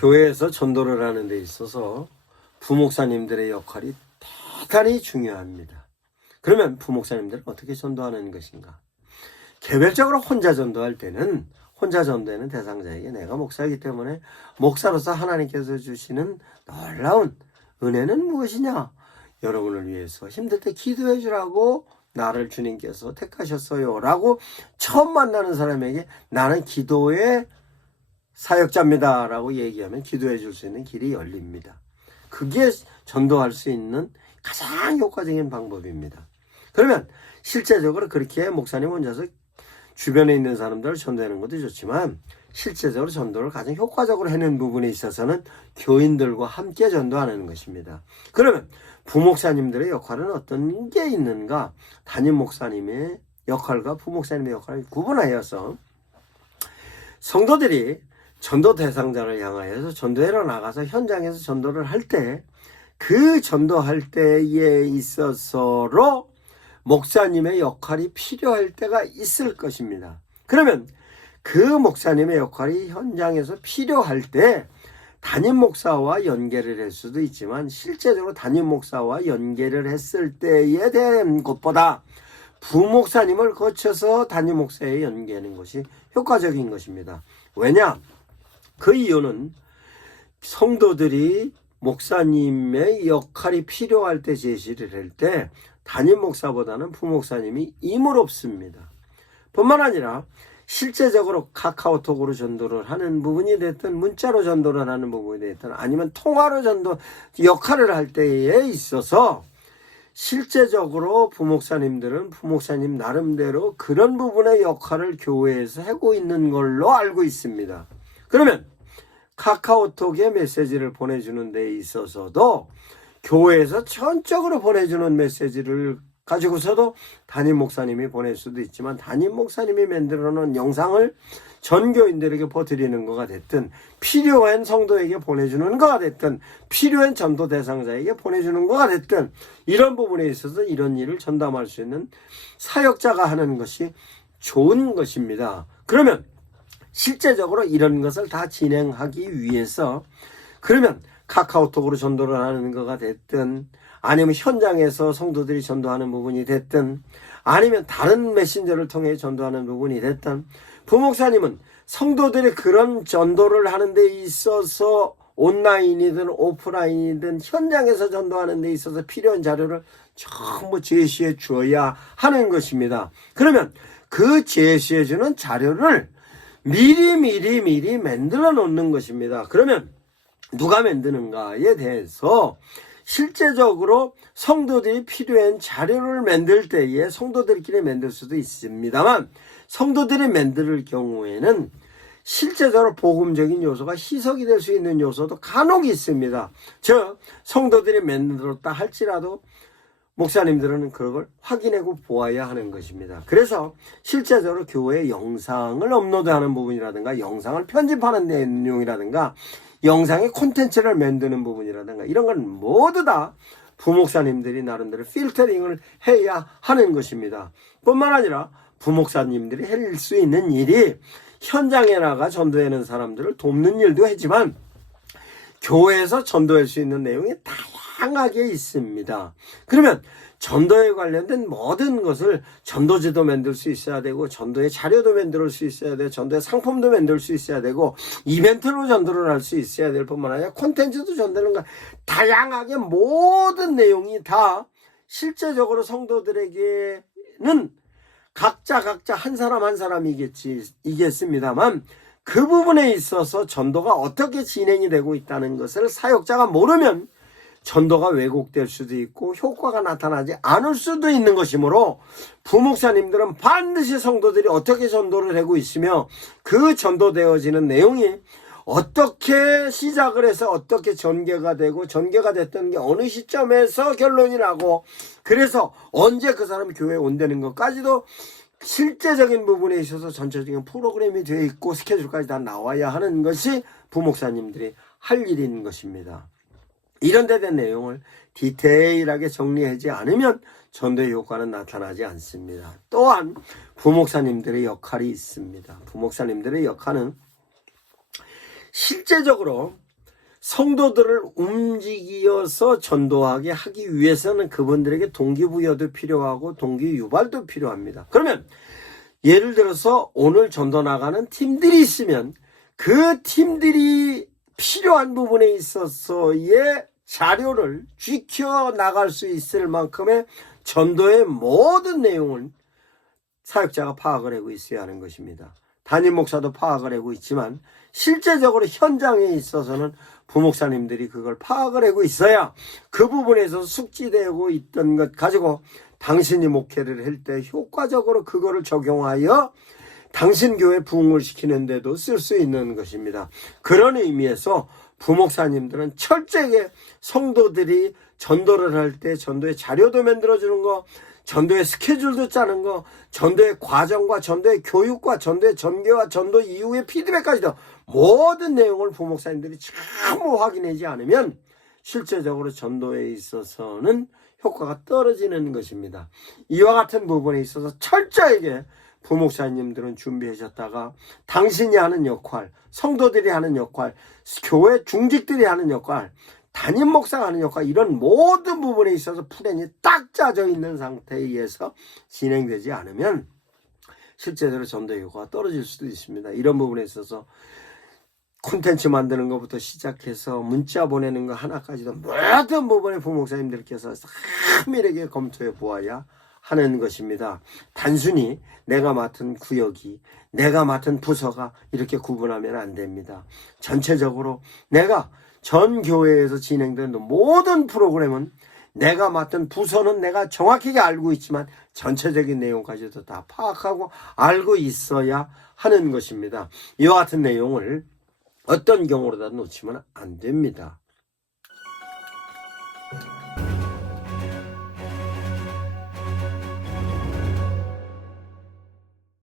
교회에서 전도를 하는 데 있어서 부목사님들의 역할이 대단히 중요합니다. 그러면 부목사님들은 어떻게 전도하는 것인가? 개별적으로 혼자 전도할 때는 혼자 전도하는 대상자에게 내가 목사이기 때문에 목사로서 하나님께서 주시는 놀라운 은혜는 무엇이냐? 여러분을 위해서 힘들 때 기도해 주라고 나를 주님께서 택하셨어요 라고 처음 만나는 사람에게 나는 기도의 사역자입니다 라고 얘기하면 기도해 줄 수 있는 길이 열립니다. 그게 전도할 수 있는 가장 효과적인 방법입니다. 그러면 실제적으로 그렇게 목사님 혼자서 주변에 있는 사람들을 전도하는 것도 좋지만 실제적으로 전도를 가장 효과적으로 해내는 부분에 있어서는 교인들과 함께 전도하는 것입니다. 그러면 부목사님들의 역할은 어떤 게 있는가? 담임 목사님의 역할과 부목사님의 역할을 구분하여서 성도들이 전도 대상자를 향하여서 전도회로 나가서 현장에서 전도를 할 때 그 전도할 때에 있어서로 목사님의 역할이 필요할 때가 있을 것입니다. 그러면 그 목사님의 역할이 현장에서 필요할 때 담임 목사와 연계를 할 수도 있지만 실제적으로 담임 목사와 연계를 했을 때에 대한 것보다 부목사님을 거쳐서 담임 목사에 연계하는 것이 효과적인 것입니다. 왜냐? 그 이유는 성도들이 목사님의 역할이 필요할 때 제시를 할 때 담임 목사보다는 부목사님이 임의롭습니다. 뿐만 아니라 실제적으로 카카오톡으로 전도를 하는 부분이 됐든 문자로 전도를 하는 부분이 됐든 아니면 통화로 전도 역할을 할 때에 있어서 실제적으로 부목사님들은 부목사님 나름대로 그런 부분의 역할을 교회에서 하고 있는 걸로 알고 있습니다. 그러면 카카오톡에 메시지를 보내주는 데 있어서도 교회에서 전적으로 보내주는 메시지를 가지고서도 담임 목사님이 보낼 수도 있지만 담임 목사님이 만들어 놓은 영상을 전 교인들에게 보드리는 거가 됐든 필요한 성도에게 보내주는 거가 됐든 필요한 전도 대상자에게 보내주는 거가 됐든 이런 부분에 있어서 이런 일을 전담할 수 있는 사역자가 하는 것이 좋은 것입니다. 그러면 실제적으로 이런 것을 다 진행하기 위해서 그러면 카카오톡으로 전도를 하는 거가 됐든 아니면 현장에서 성도들이 전도하는 부분이 됐든 아니면 다른 메신저를 통해 전도하는 부분이 됐든 부목사님은 성도들이 그런 전도를 하는 데 있어서 온라인이든 오프라인이든 현장에서 전도하는 데 있어서 필요한 자료를 전부 제시해 줘야 하는 것입니다. 그러면 그 제시해 주는 자료를 미리 만들어 놓는 것입니다. 그러면 누가 만드는가에 대해서 실제적으로 성도들이 필요한 자료를 만들 때에 성도들끼리 만들 수도 있습니다만 성도들이 만들 경우에는 실제적으로 복음적인 요소가 희석이 될 수 있는 요소도 간혹 있습니다. 즉 성도들이 만들었다 할지라도 목사님들은 그걸 확인하고 보아야 하는 것입니다. 그래서 실제적으로 교회에 영상을 업로드하는 부분이라든가 영상을 편집하는 내용이라든가 영상의 콘텐츠를 만드는 부분이라든가 이런 건 모두 다 부목사님들이 나름대로 필터링을 해야 하는 것입니다. 뿐만 아니라 부목사님들이 할 수 있는 일이 현장에 나가 전도하는 사람들을 돕는 일도 하지만 교회에서 전도할 수 있는 내용이 다양하게 있습니다. 그러면 전도에 관련된 모든 것을 전도지도 만들 수 있어야 되고 전도의 자료도 만들 수 있어야 되고 전도의 상품도 만들 수 있어야 되고 이벤트로 전도를 할 수 있어야 될 뿐만 아니라 콘텐츠도 전도하는 거 다양하게 모든 내용이 다 실제적으로 성도들에게는 각자 한 사람 한 사람이겠습니다만 그 부분에 있어서 전도가 어떻게 진행이 되고 있다는 것을 사역자가 모르면 전도가 왜곡될 수도 있고 효과가 나타나지 않을 수도 있는 것이므로 부목사님들은 반드시 성도들이 어떻게 전도를 하고 있으며 그 전도되어지는 내용이 어떻게 시작을 해서 어떻게 전개가 되고 전개가 됐던 게 어느 시점에서 결론이 나고 그래서 언제 그 사람이 교회에 온다는 것까지도 실제적인 부분에 있어서 전체적인 프로그램이 되어 있고 스케줄까지 다 나와야 하는 것이 부목사님들이 할 일인 것입니다. 이런 데 대한 내용을 디테일하게 정리하지 않으면 전도의 효과는 나타나지 않습니다. 또한 부목사님들의 역할이 있습니다. 부목사님들의 역할은 실제적으로 성도들을 움직여서 전도하게 하기 위해서는 그분들에게 동기부여도 필요하고 동기유발도 필요합니다. 그러면 예를 들어서 오늘 전도 나가는 팀들이 있으면 그 팀들이 필요한 부분에 있어서의 자료를 지켜 나갈 수 있을 만큼의 전도의 모든 내용을 사역자가 파악을 하고 있어야 하는 것입니다. 담임 목사도 파악을 하고 있지만 실제적으로 현장에 있어서는 부목사님들이 그걸 파악을 하고 있어야 그 부분에서 숙지되고 있던 것 가지고 당신이 목회를 할 때 효과적으로 그거를 적용하여 당신 교회 부흥을 시키는 데도 쓸 수 있는 것입니다. 그런 의미에서 부목사님들은 철저하게 성도들이 전도를 할 때 전도의 자료도 만들어주는 거, 전도의 스케줄도 짜는 거, 전도의 과정과 전도의 교육과 전도의 전개와 전도 이후의 피드백까지도 모든 내용을 부목사님들이 전부 확인하지 않으면 실제적으로 전도에 있어서는 효과가 떨어지는 것입니다. 이와 같은 부분에 있어서 철저하게 부목사님들은 준비하셨다가 당신이 하는 역할, 성도들이 하는 역할, 교회 중직들이 하는 역할, 담임 목사가 하는 역할, 이런 모든 부분에 있어서 플랜이 딱 짜져 있는 상태에 의해서 진행되지 않으면 실제적으로 전도 효과가 떨어질 수도 있습니다. 이런 부분에 있어서 콘텐츠 만드는 것부터 시작해서 문자 보내는 거 하나까지도 모든 부분에 부목사님들께서 세밀하게 검토해 보아야 하는 것입니다. 단순히 내가 맡은 구역이, 내가 맡은 부서가 이렇게 구분하면 안 됩니다. 전체적으로 내가 전 교회에서 진행되는 모든 프로그램은 내가 맡은 부서는 내가 정확하게 알고 있지만 전체적인 내용까지도 다 파악하고 알고 있어야 하는 것입니다. 이와 같은 내용을 어떤 경우로도 놓치면 안 됩니다.